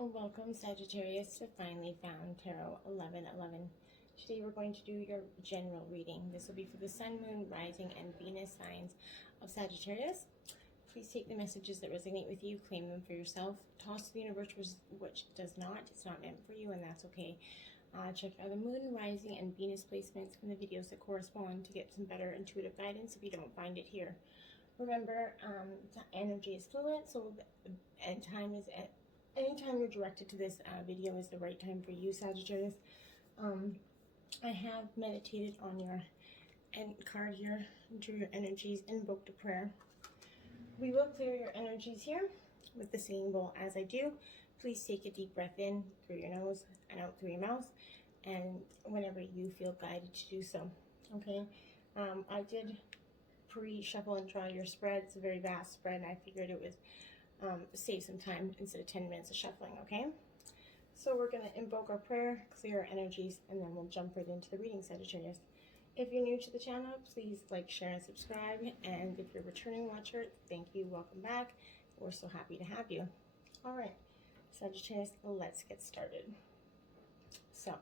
Welcome, Sagittarius, to Finally Found Tarot 1111. Today we're going to do your general reading. This will be for the Sun, Moon, Rising, and Venus signs of Sagittarius. Please take the messages that resonate with you, claim them for yourself. Toss to the universe which does not. It's not meant for you, and that's okay. Check out the Moon, Rising, and Venus placements from the videos that correspond to get some better intuitive guidance if you don't find it here. Remember, energy is fluid, so and time is at anytime you're directed to this video is the right time for you, Sagittarius. I have meditated on your card here, drew your energies, invoked a prayer. We will clear your energies here with the singing bowl as I do. Please take a deep breath in through your nose and out through your mouth, and whenever you feel guided to do so, okay? I did pre-shuffle and draw your spread. It's a very vast spread, and I figured it was save some time instead of 10 minutes of shuffling, okay? So we're going to invoke our prayer, clear our energies, and then we'll jump right into the reading, Sagittarius. If you're new to the channel, please like, share, and subscribe. And if you're a returning watcher, thank you, welcome back. We're so happy to have you. All right, Sagittarius, let's get started. So,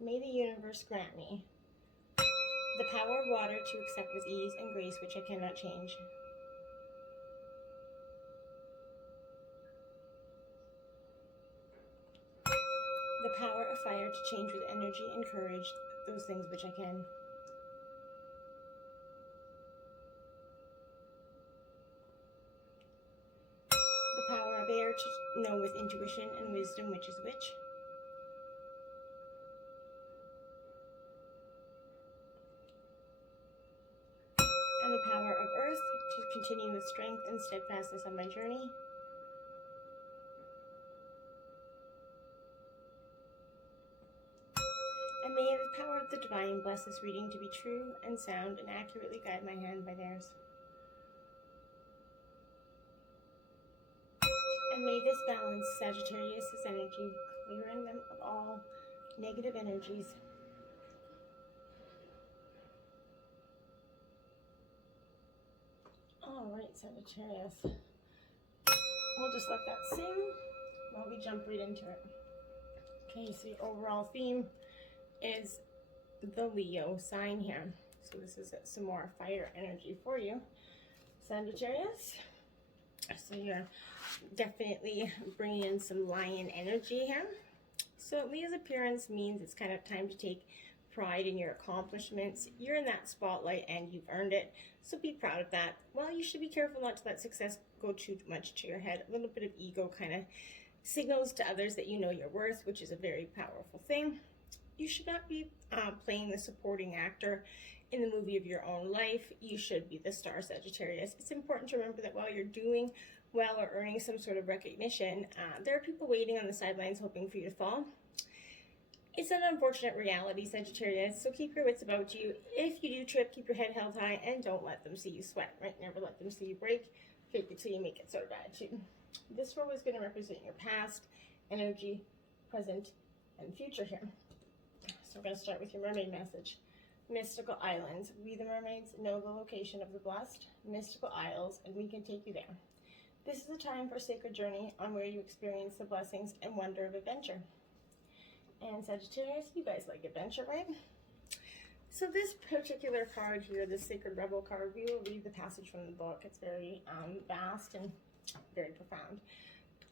may the universe grant me the power of water to accept with ease and grace which I cannot change. The power of fire to change with energy and courage those things which I can. The power of air to know with intuition and wisdom which is which. And the power of earth to continue with strength and steadfastness on my journey. And may the power of the divine bless this reading to be true and sound and accurately guide my hand by theirs. And may this balance Sagittarius' energy, clearing them of all negative energies. All right, Sagittarius. We'll just let that sing while we jump right into it. Okay, so the overall theme is the Leo sign here. So this is some more fire energy for you, Sagittarius. So you're definitely bringing in some lion energy here. So Leo's appearance means it's kind of time to take pride in your accomplishments. You're in that spotlight and you've earned it. So be proud of that. Well, you should be careful not to let success go too much to your head. A little bit of ego kind of signals to others that you know your worth, which is a very powerful thing. You should not be playing the supporting actor in the movie of your own life. You should be the star, Sagittarius. It's important to remember that while you're doing well or earning some sort of recognition, there are people waiting on the sidelines hoping for you to fall. It's an unfortunate reality, Sagittarius, so keep your wits about you. If you do trip, keep your head held high and don't let them see you sweat, right? Never let them see you break. Fake it till you make it sort of attitude. This row is going to represent your past, energy, present, and future here. So we're going to start with your mermaid message. Mystical islands. We the mermaids know the location of the blessed mystical isles, and we can take you there. This is a time for a sacred journey on where you experience the blessings and wonder of adventure. And Sagittarius, you guys like adventure, right? So this particular card here, the Sacred Rebel card, we will read the passage from the book. It's very vast and very profound.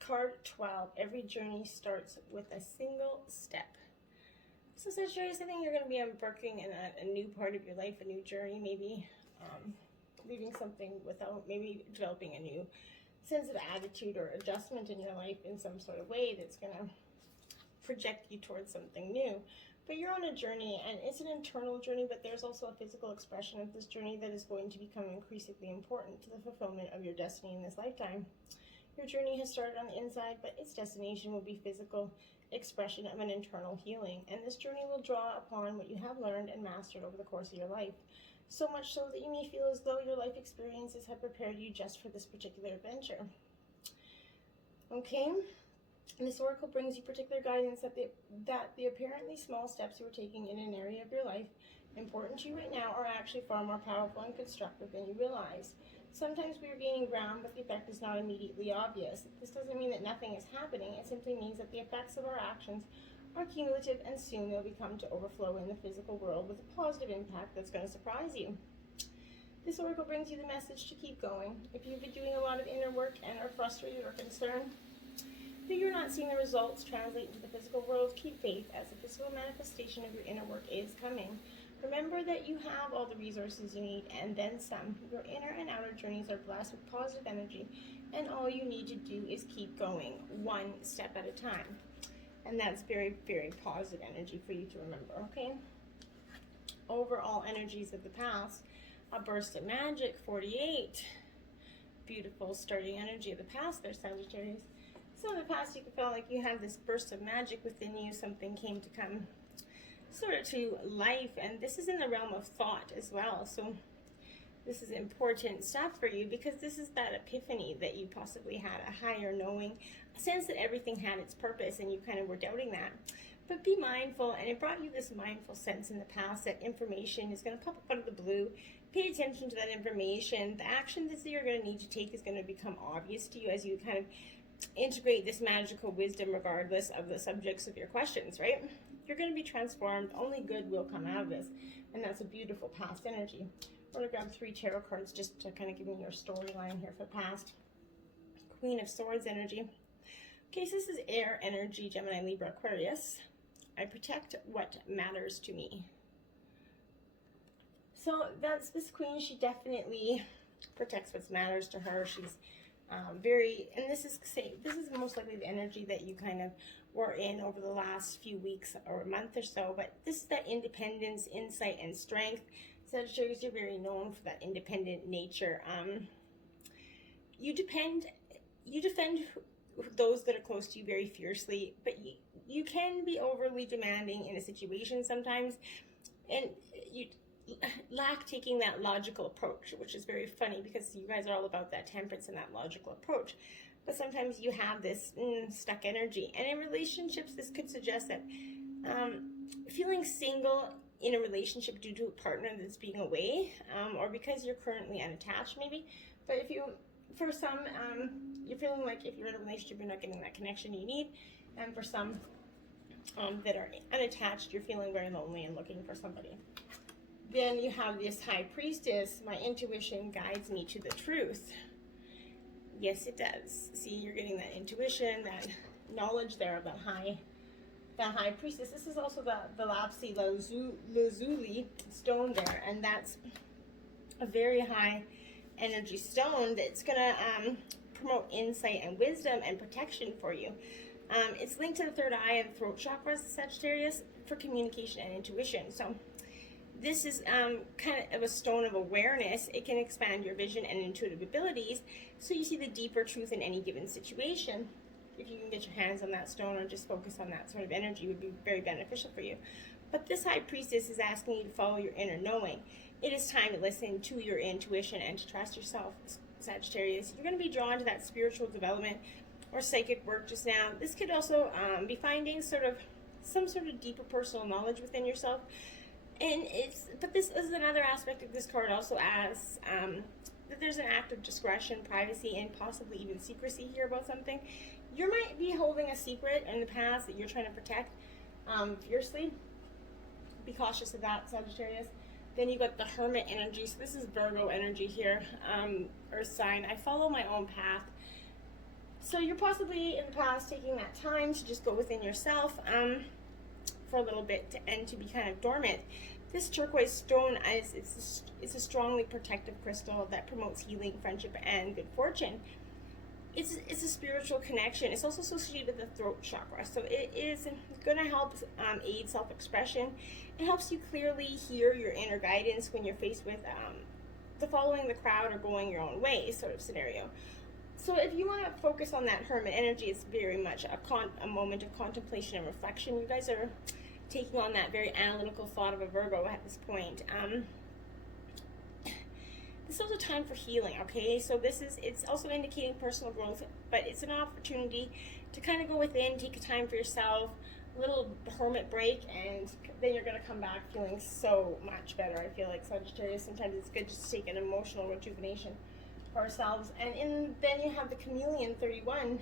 Card 12, every journey starts with a single step. So Sagittarius, I think you're going to be embarking in a new part of your life, a new journey, maybe leaving something without, maybe developing a new sense of attitude or adjustment in your life in some sort of way that's going to project you towards something new. But you're on a journey, and it's an internal journey, but there's also a physical expression of this journey that is going to become increasingly important to the fulfillment of your destiny in this lifetime. Your journey has started on the inside, but its destination will be physical expression of an internal healing, and this journey will draw upon what you have learned and mastered over the course of your life, so much so that you may feel as though your life experiences have prepared you just for this particular adventure. Okay, and this oracle brings you particular guidance that the apparently small steps you are taking in an area of your life important to you right now are actually far more powerful and constructive than you realize. Sometimes we are gaining ground, but the effect is not immediately obvious. This doesn't mean that nothing is happening. It simply means that the effects of our actions are cumulative, and soon they'll become to overflow in the physical world with a positive impact that's going to surprise you. This oracle brings you the message to keep going. If you've been doing a lot of inner work and are frustrated or concerned that you're not seeing the results translate into the physical world, keep faith, as the physical manifestation of your inner work is coming. Remember that you have all the resources you need and then some. Your inner and outer journeys are blessed with positive energy, and all you need to do is keep going, one step at a time. And that's very, very positive energy for you to remember, okay? Overall energies of the past, a burst of magic, 48. Beautiful starting energy of the past there, Sagittarius. So in the past, you could feel like you have this burst of magic within you. Something came to come sort of to life, and this is in the realm of thought as well. So this is important stuff for you, because this is that epiphany that you possibly had, a higher knowing, a sense that everything had its purpose, and you kind of were doubting that. But be mindful, and it brought you this mindful sense in the past that information is going to pop up out of the blue. Pay attention to that information. The action that you're going to need to take is going to become obvious to you as you kind of integrate this magical wisdom regardless of the subjects of your questions, right? You're going to be transformed. Only good will come out of this, and that's a beautiful past energy. We're going to grab 3 tarot cards just to kind of give me your storyline here for the past. Queen of Swords energy. Okay, so this is air energy, Gemini, Libra, Aquarius. I protect what matters to me. So that's this queen. She definitely protects what matters to her. She's very, and this is most likely the energy that you kind of were in over the last few weeks or a month or so. But this is that independence, insight, and strength. Sagittarius, you're very known for that independent nature. You defend those that are close to you very fiercely, but you can be overly demanding in a situation sometimes, and you lack taking that logical approach, which is very funny because you guys are all about that temperance and that logical approach. But sometimes you have this stuck energy, and in relationships, this could suggest that feeling single in a relationship due to a partner that's being away, or because you're currently unattached, maybe. But if you, for some, you're feeling like if you're in a relationship, you're not getting that connection you need, and for some that are unattached, you're feeling very lonely and looking for somebody. Then you have this High Priestess. My intuition guides me to the truth. Yes, it does. See, you're getting that intuition, that knowledge there of that High Priestess. This is also the lapis lazuli stone there, and that's a very high energy stone that's gonna promote insight and wisdom and protection for you. It's linked to the third eye and throat chakras, Sagittarius, for communication and intuition. So this is kind of a stone of awareness. It can expand your vision and intuitive abilities, so you see the deeper truth in any given situation. If you can get your hands on that stone or just focus on that sort of energy, would be very beneficial for you. But this High Priestess is asking you to follow your inner knowing. It is time to listen to your intuition and to trust yourself, Sagittarius. You're going to be drawn to that spiritual development or psychic work just now. This could also be finding some sort of deeper personal knowledge within yourself. And but this is another aspect of this card also asks that there's an act of discretion, privacy, and possibly even secrecy here about something. You might be holding a secret in the past that you're trying to protect fiercely. Be cautious of that, Sagittarius. Then you got the Hermit energy. So this is Virgo energy here, Earth sign. I follow my own path. So you're possibly in the past taking that time to just go within yourself for a little bit and to be kind of dormant. This turquoise stone it's a strongly protective crystal that promotes healing, friendship, and good fortune. It's a spiritual connection. It's also associated with the throat chakra, so it is going to help aid self-expression. It helps you clearly hear your inner guidance when you're faced with the following the crowd or going your own way sort of scenario. So if you want to focus on that Hermit energy, it's very much a moment of contemplation and reflection. You guys are taking on that very analytical thought of a Virgo at this point. This is also time for healing, okay? So it's also indicating personal growth, but it's an opportunity to kind of go within, take a time for yourself, a little hermit break, and then you're going to come back feeling so much better. I feel like, Sagittarius, sometimes it's good just to take an emotional rejuvenation. for ourselves. And then you have the chameleon 31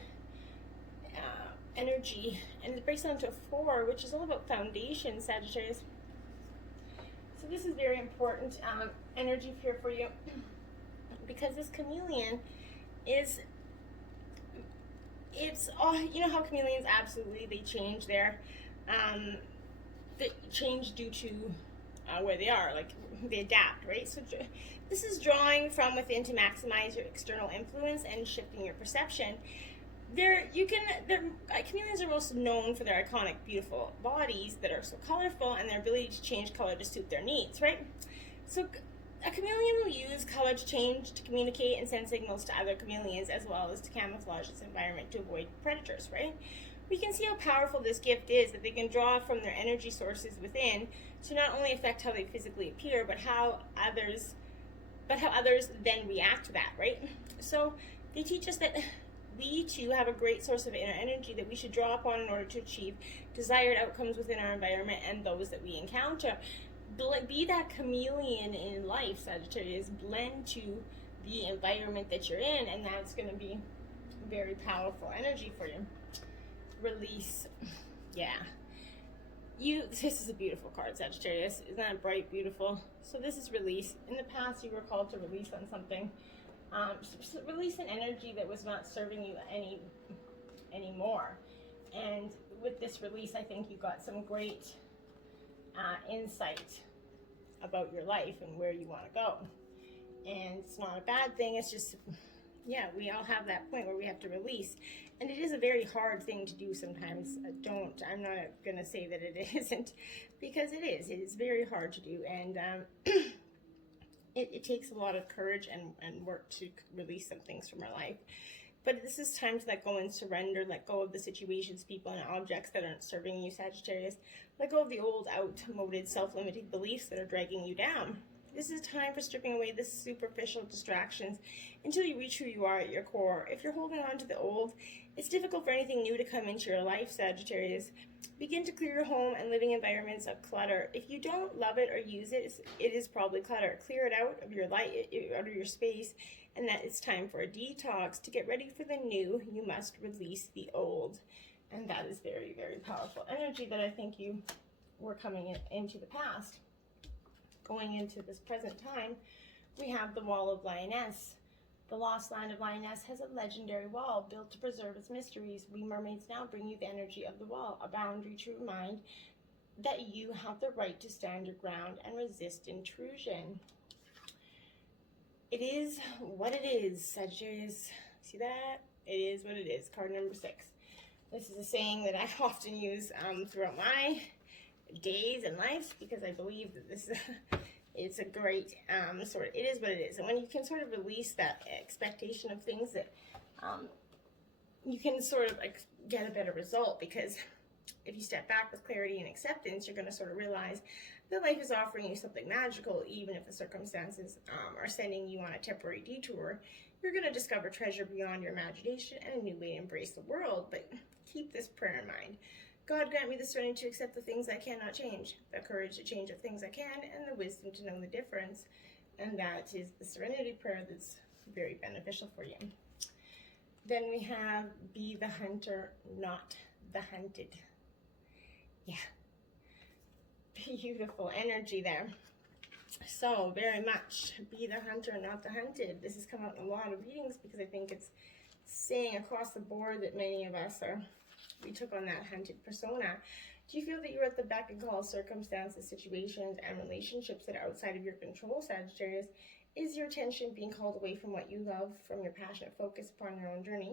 energy, and it breaks down to a 4, which is all about foundation, Sagittarius. So this is very important energy here for you, because this chameleon is, it's all, you know how chameleons absolutely, they change they change due to where they are, like they adapt, right? So this is drawing from within to maximize your external influence and shifting your perception. Chameleons are most known for their iconic, beautiful bodies that are so colorful, and their ability to change color to suit their needs, right? So a chameleon will use color to change, to communicate and send signals to other chameleons, as well as to camouflage its environment to avoid predators, right? We can see how powerful this gift is, that they can draw from their energy sources within to not only affect how they physically appear, but how others then react to that, right? So they teach us that we too have a great source of inner energy that we should draw upon in order to achieve desired outcomes within our environment and those that we encounter. Be that chameleon in life, Sagittarius. Blend to the environment that you're in, and that's going to be very powerful energy for you. Release. Yeah. This is a beautiful card, Sagittarius. Isn't that bright, beautiful? So this is release. In the past, you were called to release on something. Release an energy that was not serving you anymore. And with this release, I think you got some great insight about your life and where you want to go. And it's not a bad thing. It's just, yeah, we all have that point where we have to release. And it is a very hard thing to do sometimes. I'm not going to say that it isn't, because it is. It is very hard to do. And it takes a lot of courage and work to release some things from our life. But this is time to let go and surrender, let go of the situations, people, and objects that aren't serving you, Sagittarius. Let go of the old, outmoded, self-limiting beliefs that are dragging you down. This is time for stripping away the superficial distractions until you reach who you are at your core. If you're holding on to the old, it's difficult for anything new to come into your life, Sagittarius. Begin to clear your home and living environments of clutter. If you don't love it or use it, it is probably clutter. Clear it out of your life, out of your space, and that it's time for a detox. To get ready for the new, you must release the old. And that is very, very powerful energy that I think you were coming into the past. Going into this present time, we have the Wall of Lioness. The lost land of Lioness has a legendary wall built to preserve its mysteries. We mermaids now bring you the energy of the wall, a boundary to remind that you have the right to stand your ground and resist intrusion. It is what it is, Sagittarius. See that? It is what it is. Card number 6. This is a saying that I often use throughout my days and life, because I believe that this is it's a great it is what it is. And when you can sort of release that expectation of things, that you can sort of get a better result, because if you step back with clarity and acceptance, you're going to sort of realize that life is offering you something magical. Even if the circumstances are sending you on a temporary detour, you're going to discover treasure beyond your imagination and a new way to embrace the world. But keep this prayer in mind. God, grant me the strength to accept the things I cannot change, the courage to change the things I can, and the wisdom to know the difference. And that is the Serenity Prayer that's very beneficial for you. Then we have be the hunter, not the hunted. Yeah. Beautiful energy there. So, very much be the hunter, not the hunted. This has come out in a lot of readings, because I think it's saying across the board that many of us we took on that hunted persona. Do you feel that you're at the beck and call of circumstances, situations, and relationships that are outside of your control, Sagittarius? Is your attention being called away from what you love, from your passionate focus upon your own journey?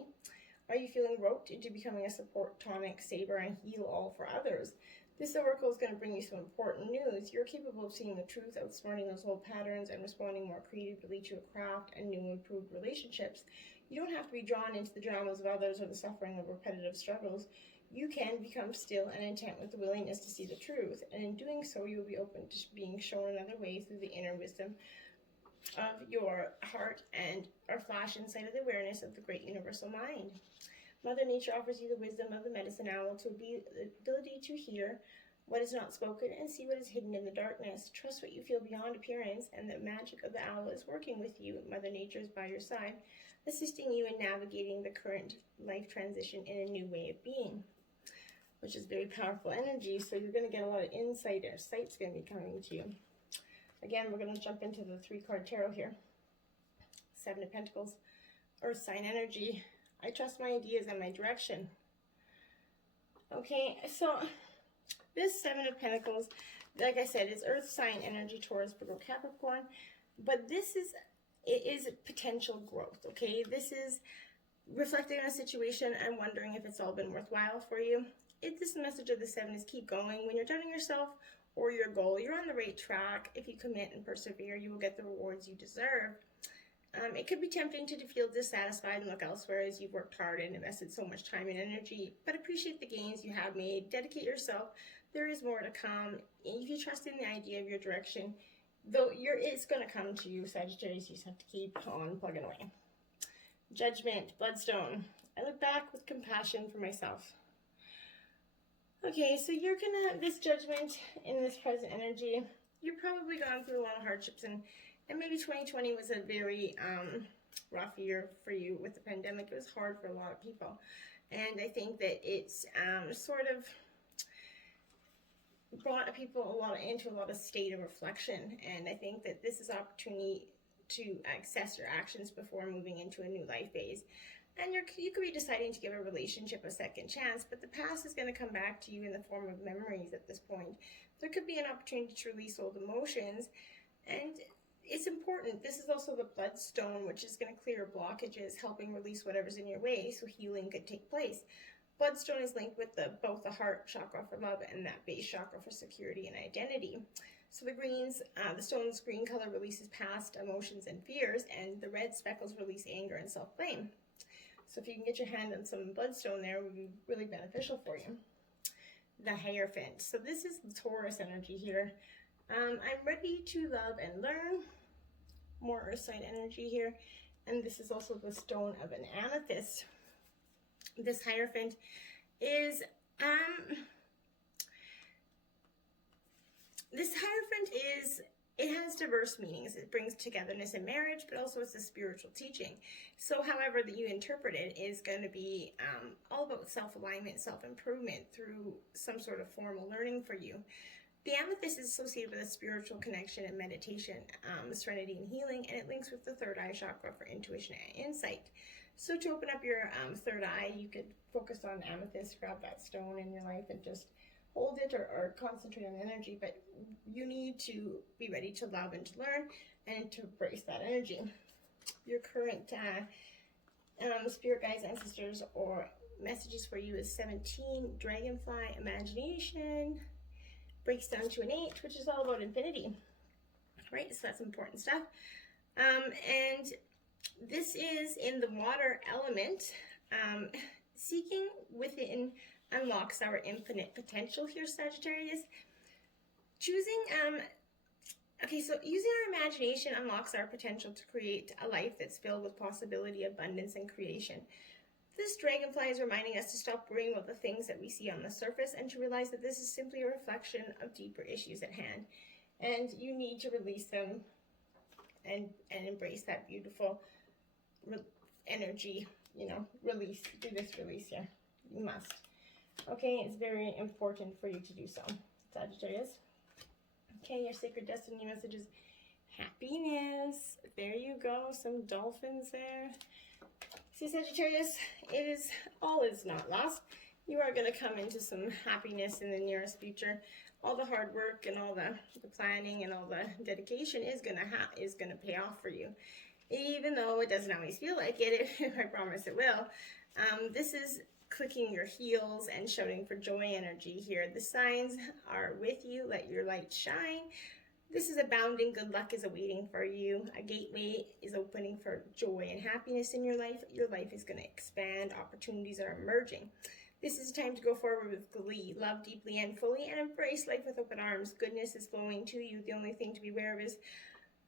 Are you feeling roped into becoming a support tonic, saver, and heal all for others? This oracle is going to bring you some important news. You're capable of seeing the truth, outsmarting those old patterns, and responding more creatively to a craft and new improved relationships. You don't have to be drawn into the dramas of others or the suffering of repetitive struggles. You can become still and intent with the willingness to see the truth, and in doing so, you will be open to being shown another way through the inner wisdom of your heart and our flash insight of the awareness of the great universal mind. Mother Nature offers you the wisdom of the medicine owl, to be the ability to hear what is not spoken and see what is hidden in the darkness. Trust what you feel beyond appearance, and the magic of the owl is working with you. Mother Nature is by your side, assisting you in navigating the current life transition in a new way of being, which is very powerful energy. So you're going to get a lot of insight or sight's going to be coming to you. Again, we're going to jump into the 3-card tarot here. 7 of Pentacles, Earth sign energy. I trust my ideas and my direction. Okay, so this 7 of Pentacles, like I said, is Earth sign energy, Taurus, Virgo, Capricorn. But it is potential growth, okay? This is reflecting on a situation and wondering if it's all been worthwhile for you. This message of the 7 is keep going. When you're doubting yourself or your goal, you're on the right track. If you commit and persevere, you will get the rewards you deserve. It could be tempting to feel dissatisfied and look elsewhere as you've worked hard and invested so much time and energy, but appreciate the gains you have made. Dedicate yourself. There is more to come. If you trust in the idea of your direction, though it's going to come to you, Sagittarius. You just have to keep on plugging away. Judgment, Bloodstone. I look back with compassion for myself. Okay, so this judgment in this present energy, you've probably gone through a lot of hardships, and maybe 2020 was a very rough year for you with the pandemic. It was hard for a lot of people. And I think that it's sort of brought people into a lot of state of reflection. And I think that this is opportunity to assess your actions before moving into a new life phase. And you could be deciding to give a relationship a second chance, but the past is going to come back to you in the form of memories at this point. There could be an opportunity to release old emotions, and it's important. This is also the Bloodstone, which is going to clear blockages, helping release whatever's in your way so healing could take place. Bloodstone is linked with both the heart chakra for love and that base chakra for security and identity. So the stone's green color releases past emotions and fears, and the red speckles release anger and self-blame. So if you can get your hand on some Bloodstone there, it would be really beneficial for you. The Hierophant. So this is the Taurus energy here. I'm ready to love and learn. More earth sign energy here. And this is also the stone of an amethyst. This Hierophant is it has diverse meanings. It brings togetherness in marriage, but also it's a spiritual teaching. So however that you interpret it is going to be all about self-alignment, self-improvement through some sort of formal learning for you. The amethyst is associated with a spiritual connection and meditation, serenity and healing, and it links with the third eye chakra for intuition and insight. So to open up your third eye, you could focus on amethyst, grab that stone in your life and just hold it or concentrate on energy, but you need to be ready to love and to learn and to embrace that energy. Your current spirit guides, ancestors, or messages for you is 17, Dragonfly, Imagination, breaks down to an 8, which is all about infinity, right? So that's important stuff. And this is in the water element. Seeking within unlocks our infinite potential here, Sagittarius. So using our imagination unlocks our potential to create a life that's filled with possibility, abundance, and creation. This dragonfly is reminding us to stop worrying about the things that we see on the surface and to realize that this is simply a reflection of deeper issues at hand. And you need to release them and embrace that beautiful energy, release. Do this release here. You must. Okay, it's very important for you to do so, Sagittarius. Okay, your sacred destiny message is happiness. There you go, some dolphins there. See, Sagittarius, all is not lost. You are going to come into some happiness in the nearest future. All the hard work and all the planning and all the dedication is going to pay off for you. Even though it doesn't always feel like it, I promise it will. This is clicking your heels and shouting for joy energy here. The signs are with you. Let your light shine. This is abounding. Good luck is awaiting for you. A gateway is opening for joy and happiness in your life. Your life is going to expand. Opportunities are emerging. This is a time to go forward with glee. Love deeply and fully and embrace life with open arms. Goodness is flowing to you. The only thing to be aware of is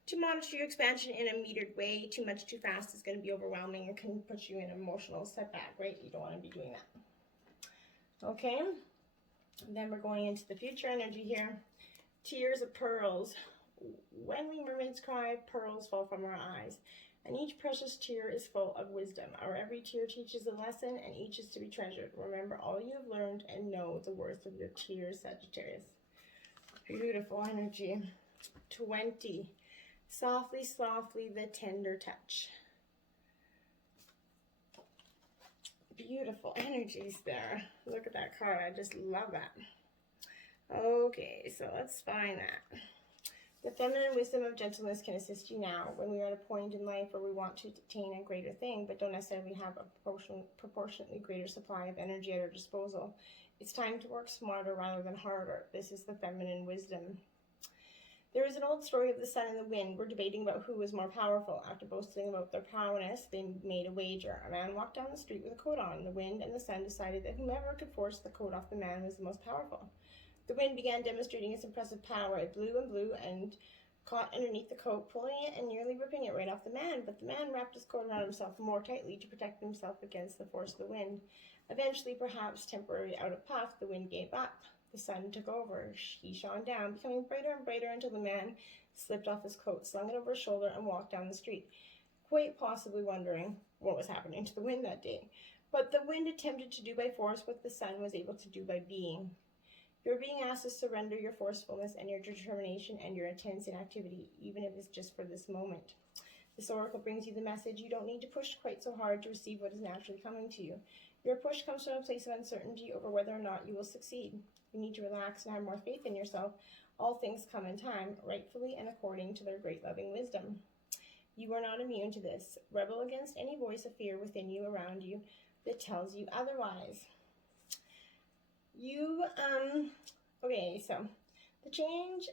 to monitor your expansion in a metered way. Too much too fast is going to be overwhelming and can put you in an emotional setback, right? You don't want to be doing that. Okay? And then we're going into the future energy here. Tears of pearls. When we mermaids cry, pearls fall from our eyes. And each precious tear is full of wisdom. Our every tear teaches a lesson, and each is to be treasured. Remember all you have learned and know the worth of your tears, Sagittarius. Beautiful energy. 20. Softly, softly, the tender touch. Beautiful energies there. Look at that card. I just love that. Okay, so let's find that. The feminine wisdom of gentleness can assist you now when we are at a point in life where we want to attain a greater thing, but don't necessarily have a proportionately greater supply of energy at our disposal. It's time to work smarter rather than harder. This is the feminine wisdom. There is an old story of the sun and the wind. We're debating about who was more powerful. After boasting about their prowess, they made a wager. A man walked down the street with a coat on. The wind and the sun decided that whomever could force the coat off the man was the most powerful. The wind began demonstrating its impressive power. It blew and blew and caught underneath the coat, pulling it and nearly ripping it right off the man. But the man wrapped his coat around himself more tightly to protect himself against the force of the wind. Eventually, perhaps temporarily out of puff, the wind gave up. The sun took over. He shone down, becoming brighter and brighter until the man slipped off his coat, slung it over his shoulder, and walked down the street, quite possibly wondering what was happening to the wind that day. But the wind attempted to do by force what the sun was able to do by being. You're being asked to surrender your forcefulness and your determination and your intense inactivity, even if it's just for this moment. This oracle brings you the message you don't need to push quite so hard to receive what is naturally coming to you. Your push comes from a place of uncertainty over whether or not you will succeed. You need to relax and have more faith in yourself. All things come in time, rightfully and according to their great loving wisdom. You are not immune to this. Rebel against any voice of fear within you, around you, that tells you otherwise. Okay, so the change,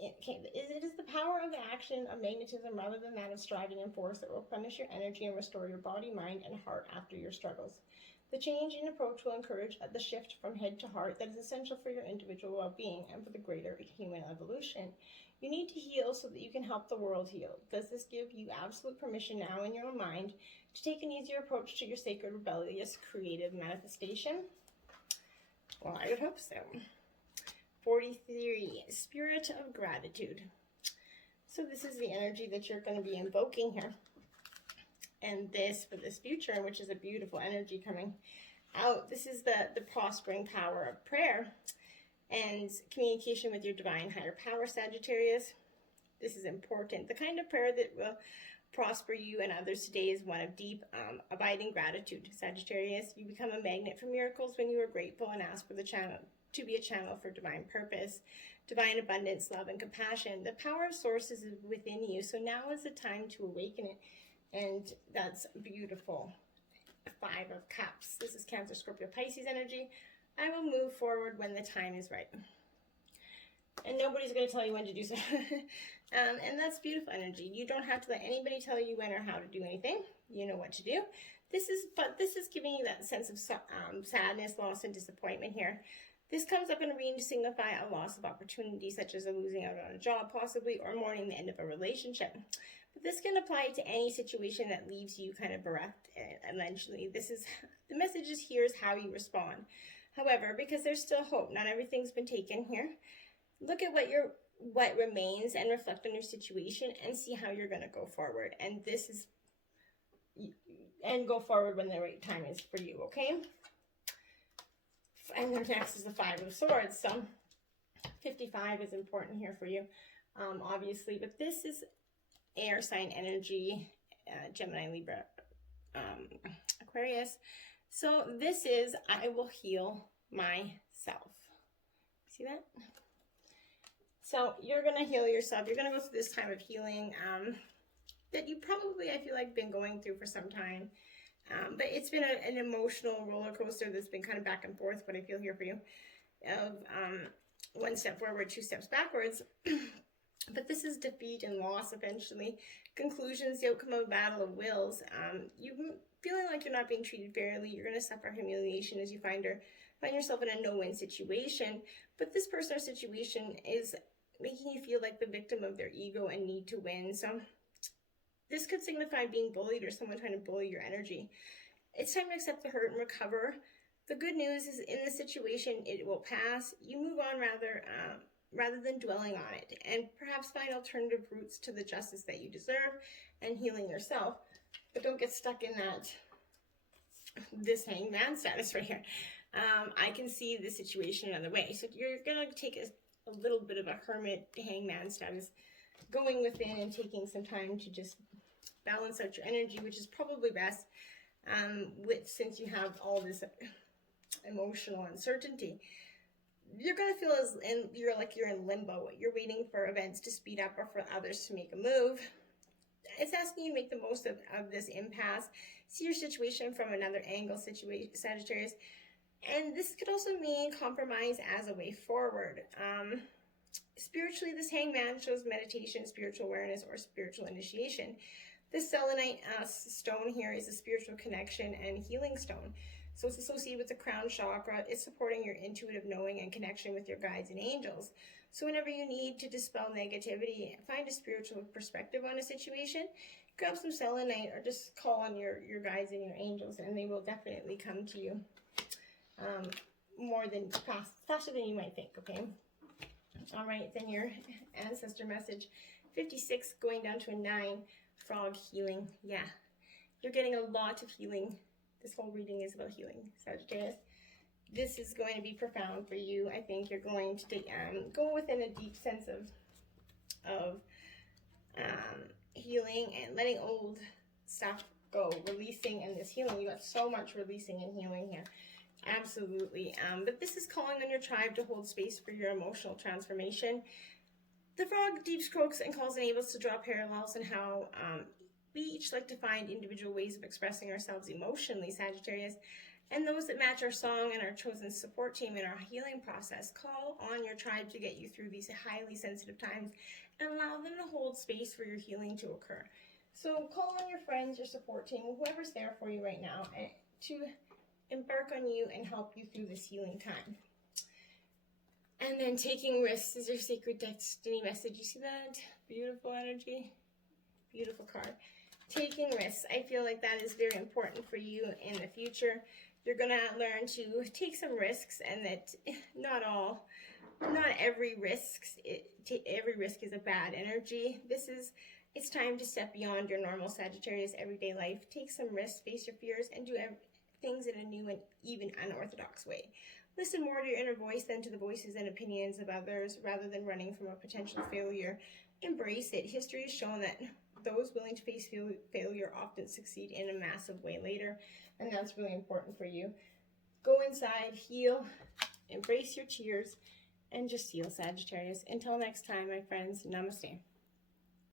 it is the power of action, of magnetism, rather than that of striving and force that will replenish your energy and restore your body, mind, and heart after your struggles. The change in approach will encourage the shift from head to heart that is essential for your individual well-being and for the greater human evolution. You need to heal so that you can help the world heal. Does this give you absolute permission now in your own mind to take an easier approach to your sacred, rebellious, creative manifestation? Well, I would hope so. 43, Spirit of Gratitude. So this is the energy that you're going to be invoking here. And this for this future, which is a beautiful energy coming out. This is the prospering power of prayer and communication with your divine higher power, Sagittarius. This is important. The kind of prayer that will prosper you and others today is one of deep, abiding gratitude, Sagittarius. You become a magnet for miracles when you are grateful and ask for the channel to be a channel for divine purpose, divine abundance, love, and compassion. The power of source is within you, so now is the time to awaken it. And that's beautiful. 5 of Cups. This is Cancer, Scorpio, Pisces energy. I will move forward when the time is right. And nobody's going to tell you when to do so. And that's beautiful energy. You don't have to let anybody tell you when or how to do anything. You know what to do. This is giving you that sense of sadness, loss, and disappointment here. This comes up in a reading to signify a loss of opportunity, such as a losing out on a job, possibly, or mourning the end of a relationship. But this can apply to any situation that leaves you kind of bereft eventually. The message is here is how you respond. However, because there's still hope, not everything's been taken here. Look at what remains and reflect on your situation and see how you're going to go forward. And go forward when the right time is for you, okay? And then next is the 5 of Swords. So 55 is important here for you, obviously. But this is air sign energy, Gemini, Libra, Aquarius. So this is, I will heal myself. See that? So you're going to heal yourself. You're going to go through this time of healing that you probably, I feel like, been going through for some time. But it's been an emotional roller coaster that's been kind of back and forth, but I feel here for you, of 1 step forward, 2 steps backwards. But this is defeat and loss eventually. Conclusions, the outcome of a battle of wills. You feeling like you're not being treated fairly. You're going to suffer humiliation as you find yourself in a no-win situation. But this person or situation is making you feel like the victim of their ego and need to win. So this could signify being bullied or someone trying to bully your energy. It's time to accept the hurt and recover The good news is in the situation, it will pass. You move on rather than dwelling on it, and perhaps find alternative routes to the justice that you deserve and healing yourself. But don't get stuck in this hangman status right here. I can see the situation another way. So you're going to take a little bit of a hermit hangman status, going within and taking some time to just balance out your energy, which is probably best since you have all this emotional uncertainty. You're going to feel you're in limbo. You're waiting for events to speed up or for others to make a move. It's asking you to make the most of this impasse. See your situation from another angle, Sagittarius. And this could also mean compromise as a way forward. Spiritually, this hangman shows meditation, spiritual awareness, or spiritual initiation. This selenite stone here is a spiritual connection and healing stone. So it's associated with the crown chakra. It's supporting your intuitive knowing and connection with your guides and angels. So whenever you need to dispel negativity, find a spiritual perspective on a situation, grab some selenite or just call on your guides and your angels, and they will definitely come to you faster than you might think, okay? All right, then your ancestor message, 56 going down to a 9, frog healing. Yeah, you're getting a lot of healing. This whole reading is about healing, Sagittarius. This is going to be profound for you. I think you're going to go within a deep sense of healing and letting old stuff go, releasing, and this healing. You got so much releasing and healing here. Absolutely. But this is calling on your tribe to hold space for your emotional transformation. The frog deep croaks and calls enables to draw parallels in how we each like to find individual ways of expressing ourselves emotionally, Sagittarius, and those that match our song and our chosen support team in our healing process. Call on your tribe to get you through these highly sensitive times and allow them to hold space for your healing to occur. So call on your friends, your support team, whoever's there for you right now, to embark on you and help you through this healing time. And then taking risks is your sacred destiny message. You see that? Beautiful energy. Beautiful card. Taking risks. I feel like that is very important for you in the future. You're going to learn to take some risks, and that not every risk is a bad energy. It's time to step beyond your normal Sagittarius everyday life. Take some risks, face your fears, and do things in a new and even unorthodox way. Listen more to your inner voice than to the voices and opinions of others, rather than running from a potential failure. Embrace it. History has shown that those willing to face failure often succeed in a massive way later, and that's really important for you. Go inside, heal, embrace your tears, and just heal, Sagittarius. Until next time, my friends, namaste.